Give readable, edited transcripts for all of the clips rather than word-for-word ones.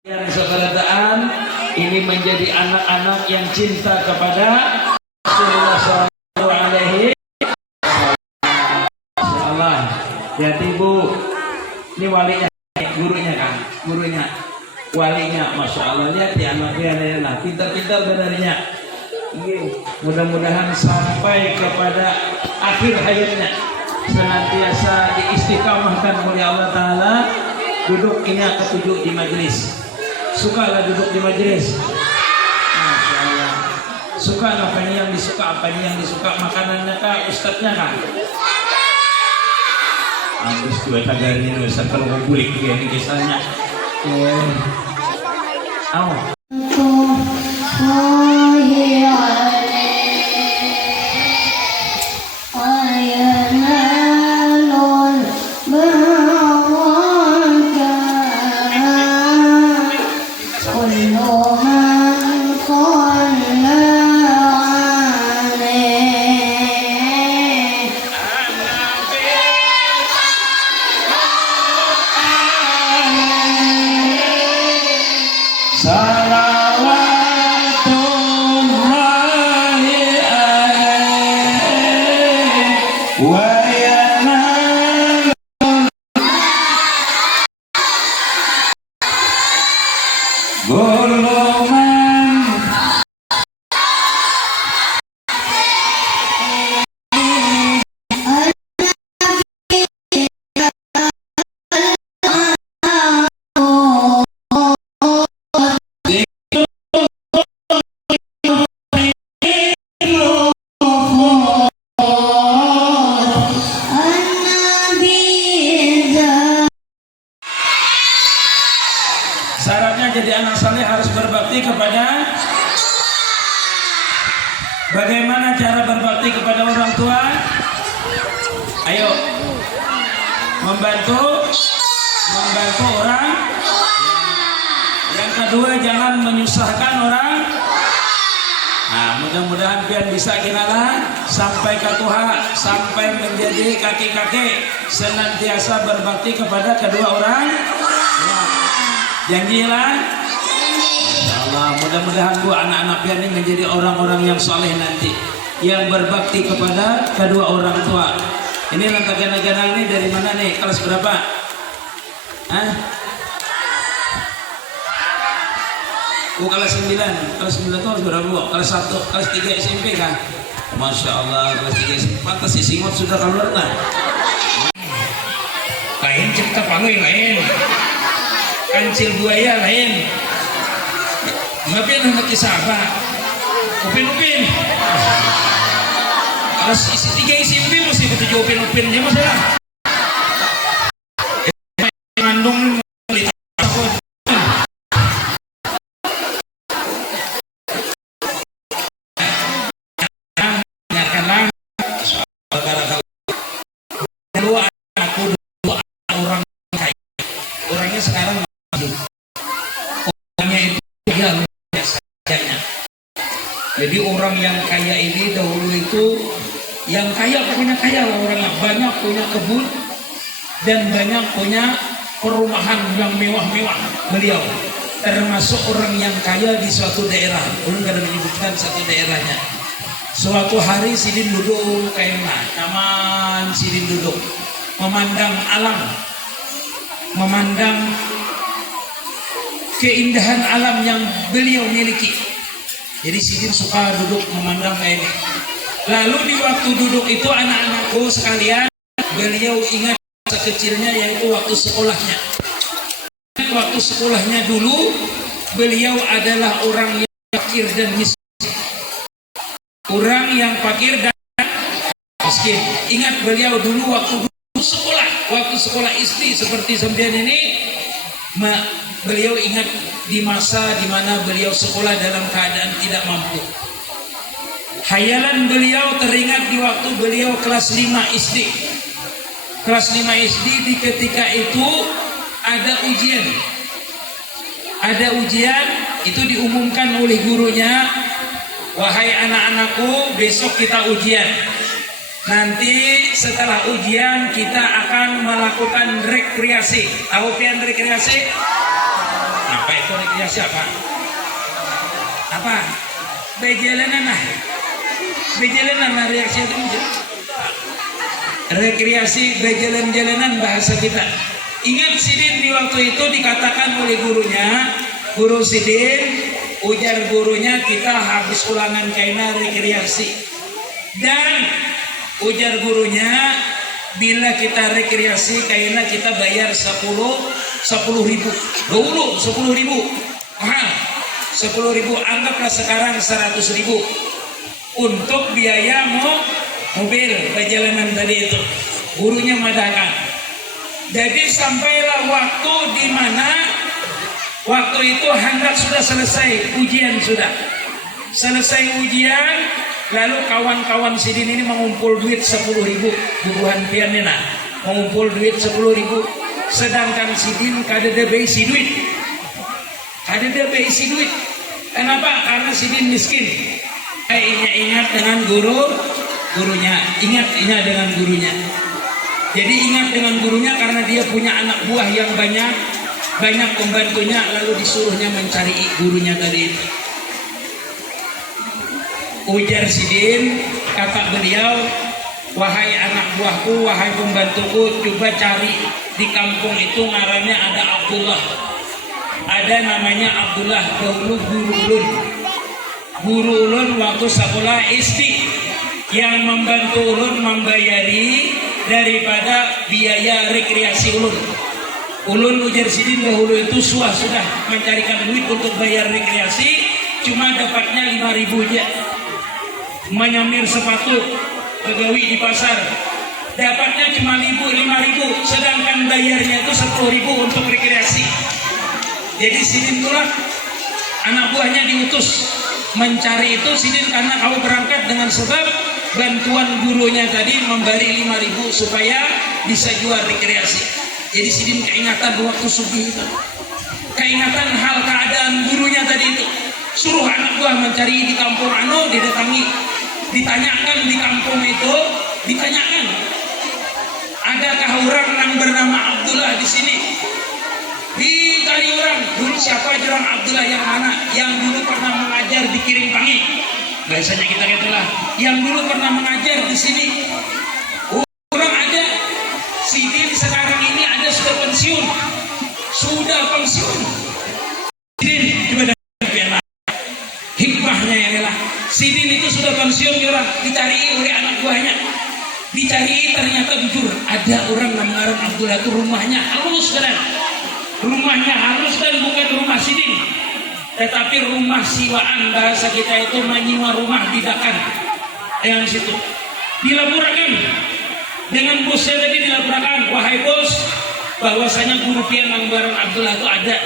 Yang keberadaan ini menjadi anak-anak yang cinta kepada Rasulullah Sallallahu Alaihi Wasallam. Ya ibu, ini walinya, gurunya kan, gurunya, walinya, masya Allah, lihat ya anaknya, nah pintar-pintar benarnya. Mudah-mudahan sampai kepada akhir hayatnya senantiasa diistiqamahkan oleh Allah Taala. Duduk ini ketujuh di majelis. Sukalah duduk di majelis. Masya Allah. Suka apa ini yang disuka, apa ini yang disuka, makanannya kah, ustadznya kah? Ambis dua tagarnya ustadz kalau mau bulik dia ini kisahnya. Aw. Syaratnya jadi anak saleh harus berbakti kepada. Bagaimana cara berbakti kepada orang tua? Ayo, membantu orang. Yang kedua, jangan menyusahkan orang. Nah, mudah-mudahan pian bisa kinalah sampai ke Tuhan, sampai menjadi kaki-kaki senantiasa berbakti kepada kedua orang. Janjilah. Insyaallah, mudah-mudahan bu anak-anak pian ini menjadi orang-orang yang soleh nanti, yang berbakti kepada kedua orang tua. Ini lantak gana-gana ini dari mana nih? Kelas berapa? Hah? Kelas 9. Kelas 9 itu harus berapa bu? Kelas 1, kelas 3 SMP kan? Masya Allah, kelas 3 SMP. Pantas si Simot sudah keluar nah. Lain cerita panggil lain. Kancil buaya lain. Ngapin anak kisah apa? Upin-upin. Kalau isi 3 SMP masih ketujuh upin-upinnya masalah. Mengandung orang kaya. Orangnya sekarang jadi orang yang kaya ini dahulu itu yang kaya pokoknya kaya lah orangnya, banyak punya kebun dan banyak punya perumahan yang mewah-mewah. Beliau termasuk orang yang kaya di suatu daerah, belum ada menyebutkan satu daerahnya. Suatu hari Sidin duduk kayaknya nyaman, Sidin duduk memandang alam, memandang keindahan alam yang beliau miliki. Jadi Sidin suka duduk memandang ini. Lalu di waktu duduk itu anak-anakku sekalian, beliau ingat masa kecilnya yaitu waktu sekolahnya. Waktu sekolahnya dulu, beliau adalah orang yang fakir dan miskin. Orang yang fakir dan miskin. Ingat beliau dulu waktu sekolah, waktu sekolah istri seperti sembilan ini, beliau ingat di masa di mana beliau sekolah dalam keadaan tidak mampu. Hayalan beliau teringat di waktu beliau kelas 5 SD. Kelas 5 SD di ketika itu ada ujian. Ada ujian itu diumumkan oleh gurunya, wahai anak-anakku, besok kita ujian. Nanti setelah ujian kita akan melakukan rekreasi. Tahu pian rekreasi? Nah, Apa itu rekreasi apa? Apa? Bejalanan lah. Bejalanan lah reaksi itu. Rekreasi bejalan-jalanan bahasa kita. Ingat Sidin di waktu itu dikatakan oleh gurunya, Guru Sidin, ujar gurunya kita habis ulangan kaina rekreasi. Dan ujar gurunya bila kita rekreasi kaina kita bayar 10 ribu. Dulu 10 ribu mahal, 10 ribu, anggaplah sekarang 100 ribu untuk biaya mobil perjalanan tadi itu. Gurunya madakan. Jadi sampailah waktu di mana waktu itu hendak sudah selesai ujian, sudah selesai ujian. Lalu kawan-kawan Sidin ini mengumpul duit 10 ribu. Buruhan pian ini mengumpul duit 10 ribu. Sedangkan Sidin kadeda beisi duit. Kadeda beisi duit. Kenapa? Karena Sidin miskin. Ingat dengan gurunya. Ingat dengan gurunya. Jadi ingat dengan gurunya karena dia punya anak buah yang banyak pembantunya, lalu disuruhnya mencari gurunya tadi itu. Ujar Sidin, kata beliau, wahai anak buahku, wahai pembantuku, coba cari di kampung itu ngarannya ada Abdullah. Ada namanya Abdullah, dahulu guru ulun. Guru ulun waktu sekolah SD yang membantu ulun membayari daripada biaya rekreasi ulun. Ulun ujar Sidin dahulu itu sudah mencarikan duit untuk bayar rekreasi, cuma dapatnya 5.000 aja. Menyamir sepatu begawi di pasar dapatnya cuma 5.000, sedangkan bayarnya itu 10.000 untuk rekreasi. Jadi Sidin itulah anak buahnya diutus mencari itu Sidin karena kau berangkat dengan sebab bantuan gurunya tadi memberi 5.000 supaya bisa jual rekreasi. Jadi Sidin keingatan waktu subuh itu, keingatan hal keadaan gurunya tadi itu. Suruh anak buah mencari di kampung didatangi, ditanyakan di kampung itu, ditanyakan, adakah orang yang bernama Abdullah di sini? Dicari orang, dulu siapa orang Abdullah yang mana? Yang dulu pernah mengajar di Kiringpangi. Biasanya kita gitulah, yang dulu pernah mengajar di sini. Orang ada, Sidin sekarang ini ada sudah pensiun. Sidin coba dengar hikmahnya ya lah. Sidin itu sudah pensiun orang, dicari oleh anak buahnya. Dicari ternyata jujur ada orang namanya Abdullah itu rumahnya halus kan? Rumahnya halus dan bukan rumah Sidin, tetapi rumah siwaan, bahasa kita itu menyewa rumah didakan. Dengan situ dilaporkan dengan bosnya tadi, dilaporkan, wahai bos, bahwasanya guru pian Langbaran Abdullah itu ada.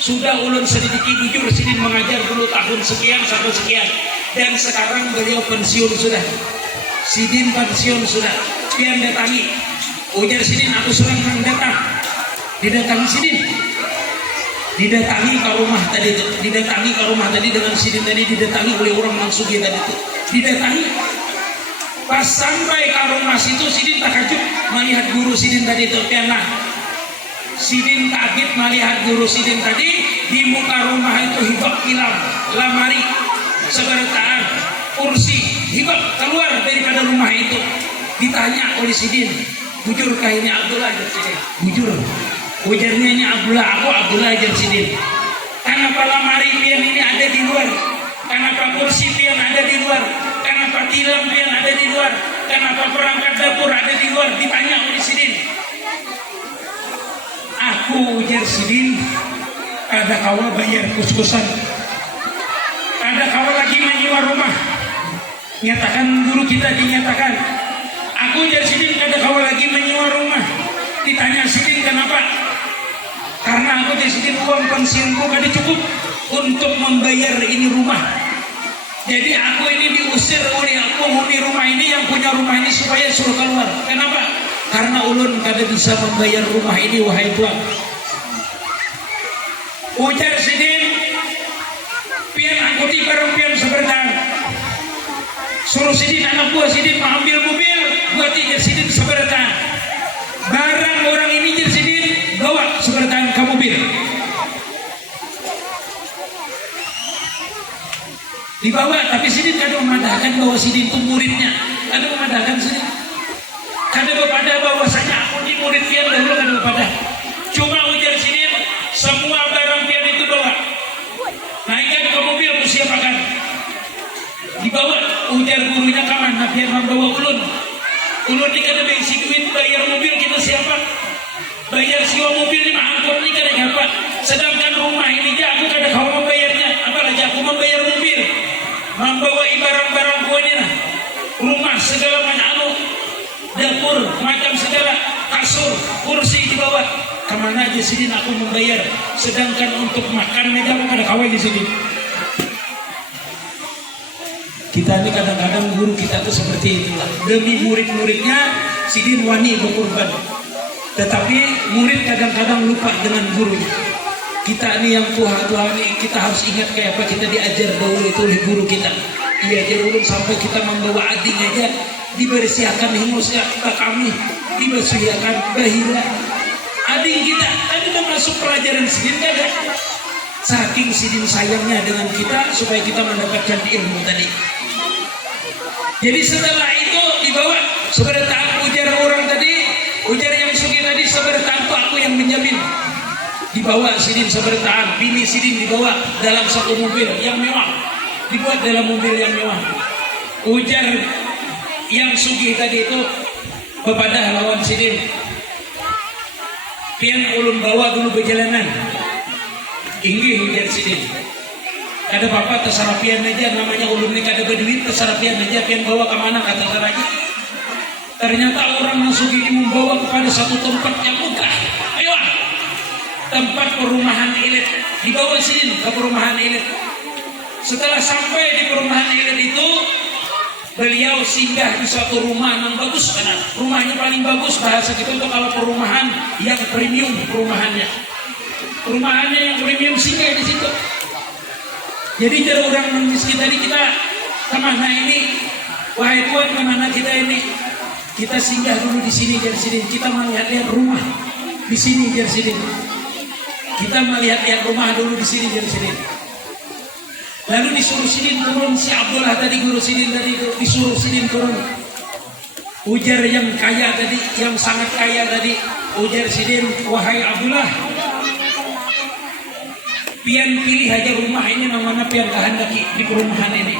Sudah ulun sedikit jujur Sidin mengajar dulu tahun sekian sampai sekian, dan sekarang beliau pensiun sudah. Sidin pensiun sudah. Pian datangi, ujar Sidin, aku serang datang. Didatangi Sidin, didatangi ke rumah tadi itu, didatangi ke rumah tadi dengan Sidin tadi, didatangi oleh orang langsung tadi itu, didatangi. Pas sampai ke rumah situ Sidin takjub melihat guru Sidin tadi itu. Karena Sidin kaget melihat guru Sidin tadi di muka rumah itu hibak hilang, lamari, sebertaan, kursi, hibak keluar daripada rumah itu. Ditanya oleh Sidin, bujurkah ini Abdullah? Bujur. Ujarnya ini Abdullah, aku Abdullah ajar Sidin. Kenapa lamari pian ini ada di luar? Kenapa kursi pian ada di luar? Kenapa tilam pian ada di luar? Kenapa perangkat dapur ada di luar? Ditanya oleh Sidin. Aku ujar Sidin, ada kawal bayar kos-kosan, ada kawal lagi menyewa rumah. Nyatakan guru kita dinyatakan. Aku ujar Sidin, ada kawal lagi menyewa rumah. Ditanya Sidin, kenapa? Karena aku jadi uang pensiunku gak cukup untuk membayar ini rumah. Jadi aku ini diusir oleh penghuni rumah ini, yang punya rumah ini, supaya suruh keluar. Kenapa? Karena ulun kada bisa membayar rumah ini, wahai tuan. Ujar Sidin, pian angkuti barang pian seberdan. Suruh Sidin, anak buah Sidin mengambil mobil, buat ijar Sidin seberdan. Barang orang ini jar Sidin bawa seberdan ke mobil. dibawa, tapi Sidin kada memadahkan bahwa Sidin itu muridnya, kada memadahkan Sidin, kada bepada bahwasanya aku di murid pian dahulu, kada bepada. Cuma ujar Sidin, semua barang pian itu bawa, naikkan ke mobil aku siapakan, dibawa. Ujar gurunya kaman, nah pian membawa ulun ini kada isi duit bayar mobil kita siapa, bayar sewa mobil ini angkot ini kada dapat, sedangkan rumah ini aja aku kada kau membayarnya, apalagi aku membayar mobil, membawa barang-barang kuanya nah, rumah segala macam, dapur macam segala, kasur, kursi dibawa, kemana aja Sidin aku membayar, sedangkan untuk makan meja aku kada kawai di sini. Kita ini kadang-kadang guru kita tuh seperti itulah, demi murid-muridnya Sidin wani berkorban, tetapi murid kadang-kadang lupa dengan gurunya. Kita ini yang tua-tua ini, kita harus ingat kayak apa kita diajar dahulu itu oleh guru kita. Diajar ulun sampai kita membawa ading aja dibersihakan hingusnya kami, dibersihakan bahira ading kita. Tadi udah masuk pelajaran Sidin kada. Saking Sidin sayangnya dengan kita supaya kita mendapatkan ilmu tadi. Jadi setelah itu dibawa sebertaan ujar orang tadi, ujar yang sugi tadi, sebertaan itu aku yang menjamin. Dibawa Sidin sebertaan, bini Sidin dibawa dalam satu mobil yang mewah, dibuat dalam mobil yang mewah. Ujar yang sugi tadi itu bepadah lawan Sidin, pian ulun bawa dulu perjalanan. Inggih ujar Sidin, kada apa-apa terserah pian aja, namanya ulun ini kada berduit, terserah pian aja, pian bawa kemana kata caranya. Ternyata orang yang sugi ini membawa kepada satu tempat yang megah, ayo tempat perumahan elit, dibawa Sidin ke perumahan elit. Setelah sampai di perumahan elit itu, beliau singgah di suatu rumah yang bagus, karena rumahnya paling bagus, bahasa kita itu kalau perumahan yang premium, perumahannya yang premium, singgah di situ. Jadi dari orang miskin tadi kita kemana ini, wahai Tuhan kemana kita ini, kita singgah dulu di sini jar Sidin, kita melihat-lihat rumah di sini jar Sidin, kita melihat-lihat rumah dulu di sini jar Sidin. Lalu disuruh Sidin turun, si Abdullah tadi guru Sidin tadi itu disuruh Sidin turun. Ujar yang kaya tadi, yang sangat kaya tadi, ujar Sidin, wahai Abdullah, pian pilih aja rumah ini namanya pian kehendaki di perumahan ini.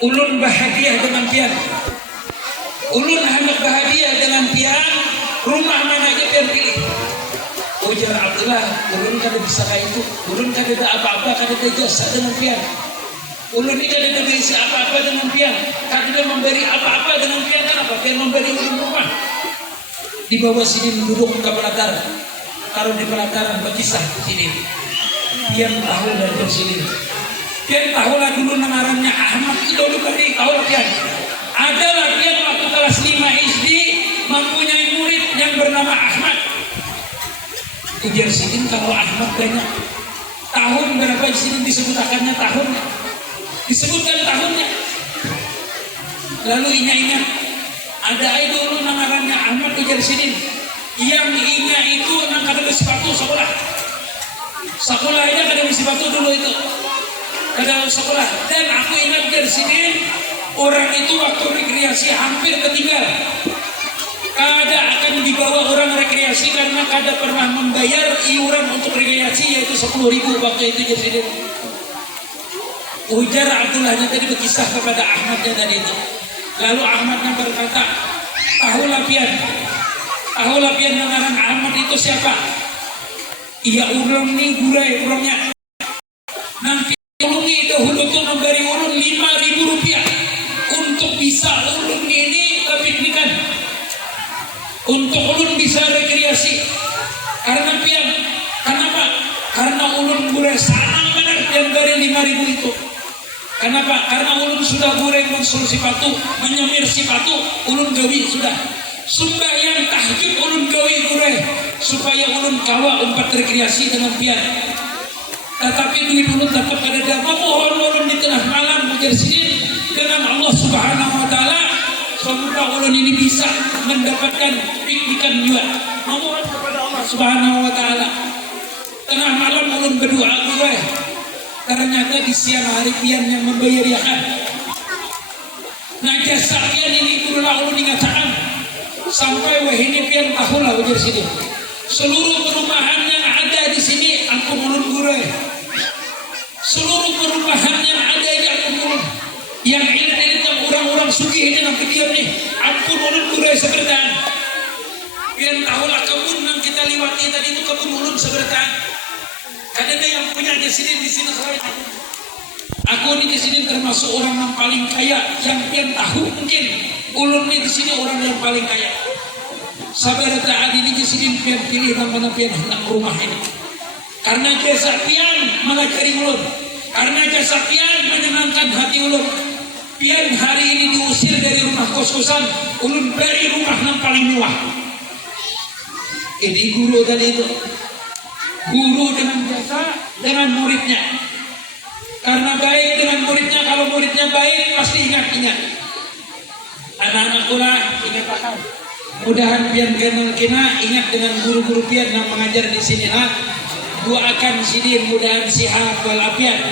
Ulun bahagia dengan pian, ulun hendak bahagia dengan pian, rumah mana aja pian pilih. Ujar Abdullah, ulun kada bisa kayak itu, ulun kada ada apa-apa, kada ada jasa dengan pian, ulun ini kada ada bisa apa-apa dengan pian, kada ada memberi apa-apa dengan pian. Kenapa pian memberi ulun rumah? Di bawah sini duduk ke pelataran, kalau di pelataran berkisah sini. Pian tahu dari sini, pian tahu lah dulu namarannya Ahmad itu dulu tadi, tahu lah pian. Adalah pian waktu kelas 5 SD mempunyai murid yang bernama Ahmad. Ujar Sidin, kalau Ahmad banyak tahun berapa di sini disebutakannya tahunnya, disebutkan tahunnya. Lalu ingat ada dulu namarannya Ahmad. Ujar Sidin, yang inya itu nang kada sepatu sekolah. Sekolahnya kada mesti batu dulu itu, kada sekolah. Dan aku ingat dari sini orang itu waktu rekreasi hampir ketinggal, kada akan dibawa orang rekreasi karena kada pernah membayar iuran untuk rekreasi, yaitu 10.000 waktu itu. Jadi ujar Abdullahnya tadi berkisah kepada Ahmadnya tadi itu. Lalu Ahmadnya berkata, tahulah pian mengarang Ahmad itu siapa? Iya ulun nih gurai orangnya. Nanti ulun nih dahulu tuh memberi ulun 5.000 rupiah untuk bisa ulun ini piknikan, untuk ulun bisa rekreasi. Karena pian, kenapa? Karena ulun gurai sanang benar yang dari 5.000 itu. Kenapa? Karena ulun sudah gurai mensul sepatu, menyemir sepatu, ulun gawi sudah. Sembahyang tahajud ulun gawi gurai supaya ulun kawa umpat rekreasi dengan pian. Tetapi duit ulun tetap ada dama, mohon ulun di tengah malam ujar Sidin dengan Allah Subhanahu wa taala, semoga ulun ini bisa mendapatkan piknikan juga. Mohon kepada Allah Subhanahu wa taala. Tengah malam ulun berdoa gurai, Ternyata di siang hari pian yang membayar yakan. Nah jasa pian ini kudulah ulun ingatan sampai wah ini pian tahulah ujar sini. Seluruh perumahan yang ada di sini aku ulun gurau. Seluruh perumahan yang ada di aku ulun. Yang ini orang-orang sugih ini nak pian nih. Aku ulun gurau seberdan. Pian tahulah kebun yang kita lewati tadi itu kebun ulun seberdan. Kadang yang punya di sini selain aku ini di sini termasuk orang yang paling kaya yang pian tahu mungkin ulun ini di sini orang yang paling kaya. Sabar taat ini di sini pian pilih mana pian hendak rumah ini. Karena jasa pian mengajari ulun, karena jasa pian menyenangkan hati ulun. Pian hari ini diusir dari rumah kos-kosan, ulun beri rumah yang paling mewah. Ini guru tadi itu. Guru dengan jasa dengan muridnya, karena baik dengan muridnya. Kalau muridnya baik pasti ingat anak-anak kula ingat akan mudahan pian kenal kena ingat dengan guru-guru pian yang mengajar di sini. Doakan sidin mudahan sihat walafiat,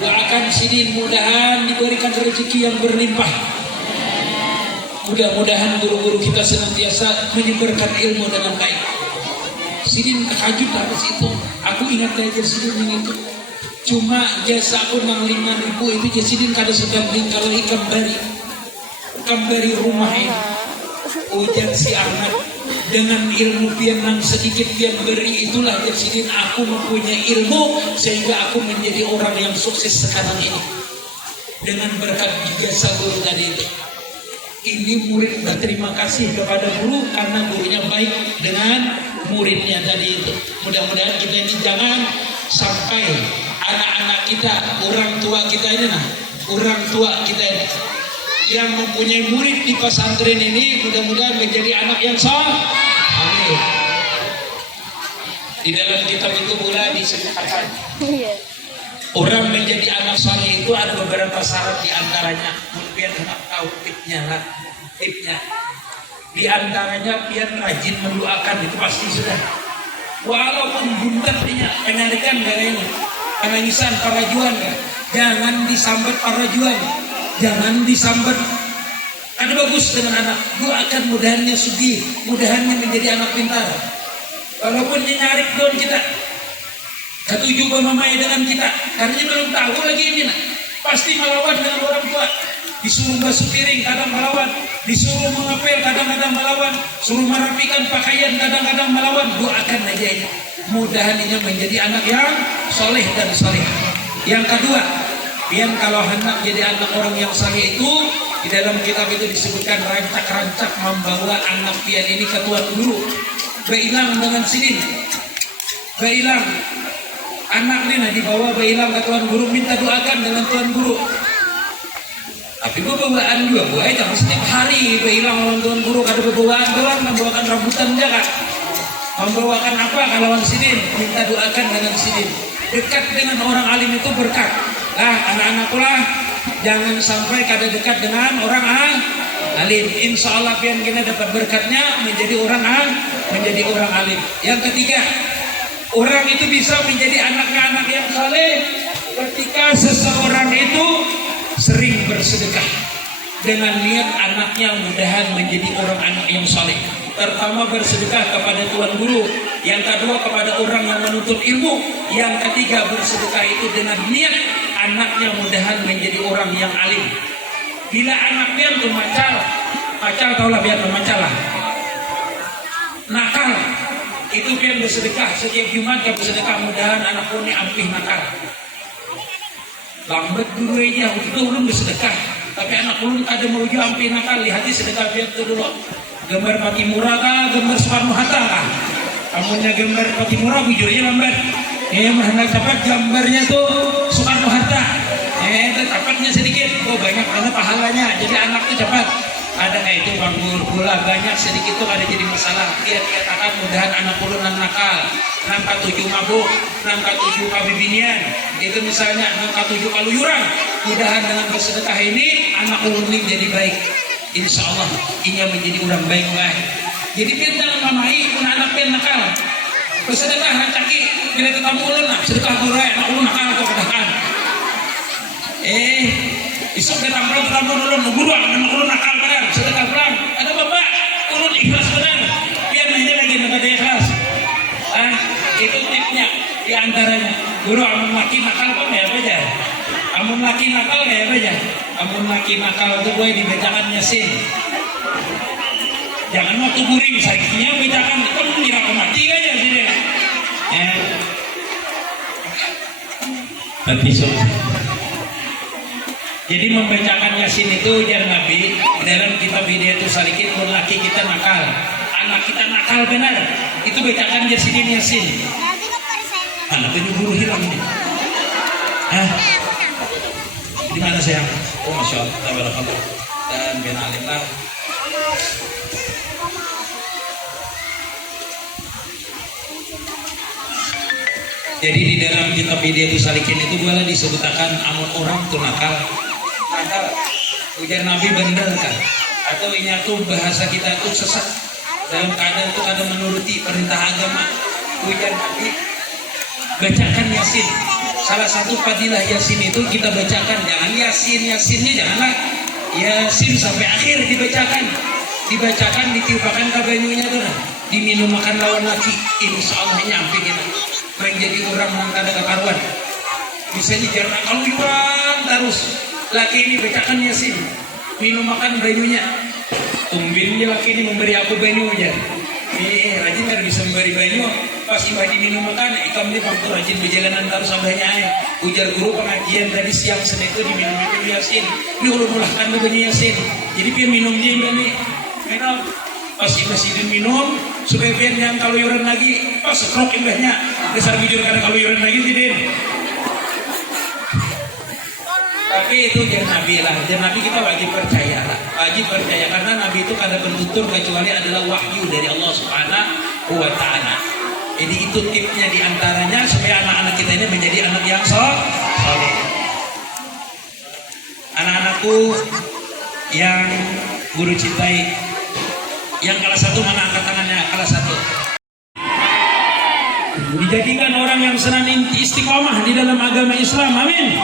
doakan sidin mudahan diberikan rezeki yang berlimpah. Mudah-mudahan guru-guru kita senantiasa menyebarkan ilmu dengan baik. Sidin terkajut habis itu. Aku ingat aja sidin yang itu. Cuma jasa aku nang 5.000 itu Sidin kada sedang kalau ikan dari rumah ini. Ujar si Ahmad dengan ilmu pian nang sedikit pian beri itulah Sidin aku mempunyai ilmu sehingga aku menjadi orang yang sukses sekarang ini. Dengan berkat jasa guru tadi itu. Ini murid berterima kasih kepada guru karena gurunya baik dengan muridnya tadi itu. Mudah-mudahan kita ini jangan sampai anak-anak kita, orang tua kita ini yang mempunyai murid di pesantren ini mudah-mudahan menjadi anak yang saleh. Amin. Di dalam kitab itu pula disebutkan orang menjadi anak saleh itu ada beberapa syarat, di antaranya biar anak tahu tipnya. Di antaranya biar rajin mendoakan, itu pasti sudah. Walaupun buntetnya penarikan dari ini, penangisan para juan, jangan disambat para juan, jangan disambat. Kan bagus dengan anak, doakan mudahannya sugih, mudahannya menjadi anak pintar. Walaupun dia nyarik don kita, ketujuh mamai dengan kita, karena dia belum tahu lagi ini, pasti melawan dengan orang tua. Disuruh basuh piring kadang melawan, disuruh mengepel kadang-kadang melawan, suruh merapikan pakaian kadang-kadang melawan. Doakan aja ini, mudahan ini menjadi anak yang soleh dan soleh. Yang kedua, pian kalau hendak jadi anak orang yang soleh itu, di dalam kitab itu disebutkan rancak-rancak membawa anak pian ini ke tuan guru. Bailang dengan sidin, bailang anak ini dibawa bailang ke tuan guru, minta doakan dengan tuan guru. Tapi bawaan juga, buat itu setiap hari bailang lawan tuan guru, kada bawaan doang, membawakan rambutan jaga, membawakan apa kalau sidin, minta doakan dengan sidin. Dekat dengan orang alim itu berkat. Lah anak-anak pula jangan sampai kada dekat dengan orang alim. Insya Allah pian kita dapat berkatnya menjadi orang alim. Yang ketiga, orang itu bisa menjadi anak yang saleh ketika seseorang itu sering bersedekah dengan niat anaknya mudahan menjadi orang anak yang saleh. Pertama bersedekah kepada tuan guru, yang kedua kepada orang yang menuntut ilmu, yang ketiga bersedekah itu dengan niat anaknya mudahan menjadi orang yang alim. Bila anak pian tuh macal taulah pian tuh macal lah, nakal, itu pian bersedekah setiap Jumat dia bersedekah mudahan anak pun ini ampih nakal. Lambat dulu aja, itu belum bersedekah, tapi anak ulun ada mau ampih nakal, lihat sedekah pian tuh dulu. Gambar Pati Murah kah, gambar Soekarno Hatta kah? Kamunya gambar Pati Murah bujurnya lambat. Hendak dapat gambarnya tuh Soekarno Hatta. Dapatnya sedikit, banyak banget pahalanya. Jadi anak tuh cepat. Ada kayak itu bangun pula banyak sedikit tuh ada jadi masalah. Dia katakan mudahan anak ulun nakal, nangka 7 mabuk, nangka 7 kabibinian. Itu misalnya nangka 7 kaluyuran. Mudahan dengan bersedekah ini anak ulun ini jadi baik. Insya Allah ia menjadi orang baik-baik. Jadi jangan mamai pun anak pian nakal. Bersedekah rancaki bila ketemu ulun lah sedekah gurai anak ulun nakal kau katakan. Isok kita tampil ulun guru anak ulun nakal benar, sedekah perang. Ada bapak ulun ikhlas benar. Biar nanya lagi nggak ada ikhlas. Itu tipnya di antaranya. Guru amun laki nakal kan ya aja. Amun laki nakal ya aja. Amun laki nakal itu boleh dibacakan Yasin. Jangan waktu guring sakinya bacakan kan kira mati aja sih deh. Jadi membacakan Yasin itu ujar Nabi dalam kitab Hidayatus Salikin, pun laki kita nakal, anak kita nakal benar, itu bacakan Yasin. Anak ini guru hilang ini. Di mana sayang? Oh masya Allah, tabarakallah dan benalimlah. Jadi di dalam kitab Hidayatus Salikin itu boleh disebutkan amun orang tu nakal, ujar Nabi bandel kan, atau ini tuh bahasa kita tuh sesat dalam keadaan tuh ada menuruti perintah agama. Ujar Nabi bacakan Yasin. Salah satu fadilah Yasin itu kita bacakan, jangan Yasinnya janganlah Yasin sampai akhir dibacakan ditiupakan kabanyunya tuh nah. Diminum makan lawan laki, insya Allah nyampe kita menjadi orang yang kada kekaruan. Misalnya jangan kaluyuran terus laki ini bacakan Yasin, minum makan banyunya. Tumbin dia laki ini memberi aku banyunya. Rajin kan bisa memberi banyu. Pas ibadah diminum makan, ikam ini waktu rajin berjalanan terus sampai air. Ujar guru pengajian tadi siang seneku diminum itu Yasin. Ini ulah-ulahkan banyu Yasin. Jadi dia minumnya ini minum. Pas masih minum supaya biar yang kaluyuran lagi pas stroke imbahnya besar bujur karena kaluyuran lagi tidak. Tapi itu jangan Nabi lah, jangan Nabi kita wajib percaya karena Nabi itu kada bertutur kecuali adalah wahyu dari Allah Subhanahu wa Ta'ala. Jadi itu tipnya diantaranya supaya anak-anak kita ini menjadi anak yang soleh. Anak-anakku yang guru cintai, yang kelas 1 mana angkat tangannya? Kelas 1. Dijadikan orang yang senantiasa istiqomah di dalam agama Islam. Amin.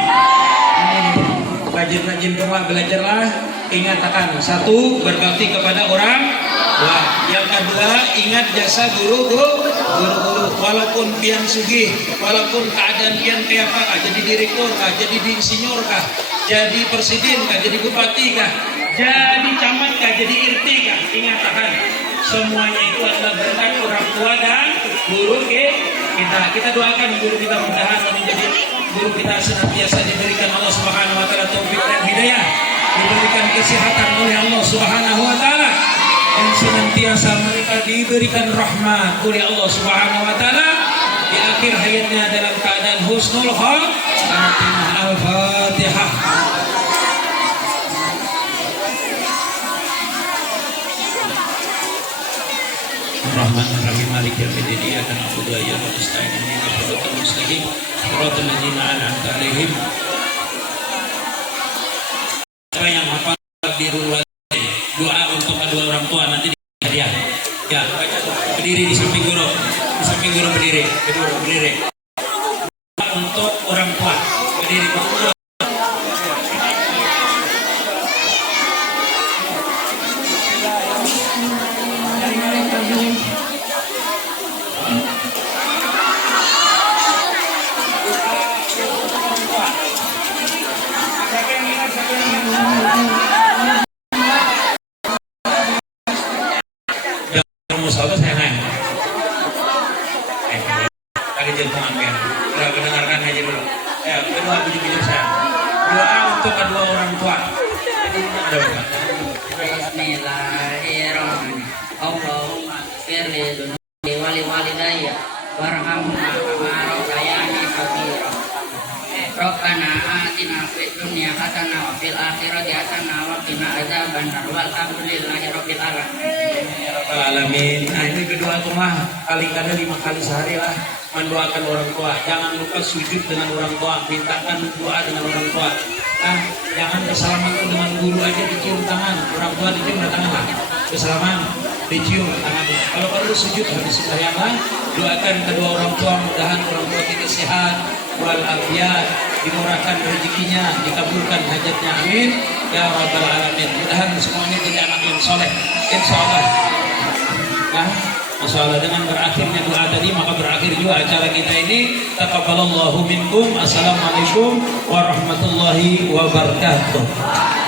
Rajin-rajin belajarlah. Ingatkan, 1, berbakti kepada orang tua. Yang kedua, ingat jasa guru. Walaupun pian sugih, walaupun keadaan pian kayak apa, jadi direktur kah, jadi insinyur kah, jadi presiden kah, jadi bupati kah, jadi camat kah, jadi RT kah, ingatkan semuanya itu adalah berkat orang tua dan guru kita. Kita doakan guru kita mudah-mudahan menjadi guru kita senantiasa diberikan Allah Subhanahu wa Ta'ala taufik dan hidayah, diberikan kesehatan oleh Allah Subhanahu wa Ta'ala, dan senantiasa mereka diberikan rahmat oleh Allah Subhanahu wa Ta'ala di akhir hayatnya dalam keadaan husnul khatimah. Al-Fatihah. Rahman-Rahim Malik Yaumiddin Iyyaka na'budu wa iyyaka nasta'in ihdinas siratal mustaqim siratal ladzina an'amta 'alaihim. Siapa yang hafal birrul walidain, doa untuk kedua orang tua nanti hadiah. Ya, berdiri di samping guru. Berdiri. Untuk orang tua, berdiri. Sahabat saya nanya, lagi jemput angin, udah mendengarkan aja dulu. Kedua bujur saya, doa untuk kedua orang tua. Bismillahirrahmanirrahim. Allahumma firli dunubi wali walidayya warhamhuma kama rabbayani shaghira. Rabbana atina fid dunya hasanah wa fil akhirati hasanah wa qina adzabannar. Walhamdulillahi rabbil alamin. Nah ini kedua tuh mah paling kada 5 kali sehari lah mendoakan orang tua. Jangan lupa sujud dengan orang tua, mintakan doa dengan orang tua. Nah jangan bersalaman dengan guru aja dicium tangan, orang tua dicium tangan lah. Bersalaman dicium tangannya. Kalau perlu sujud habis sembahyang, doakan kedua orang tua, mudahan orang tua kita sehat walafiat dimurahkan rezekinya, dikabulkan hajatnya, amin ya rabbal alamin. Mudah-mudahan semuanya jadi anak yang soleh, insyaallah. Nah, masalah dengan berakhirnya doa tadi, maka berakhir juga acara kita ini. Taqabbalallahu minkum. Assalamualaikum warahmatullahi wabarakatuh.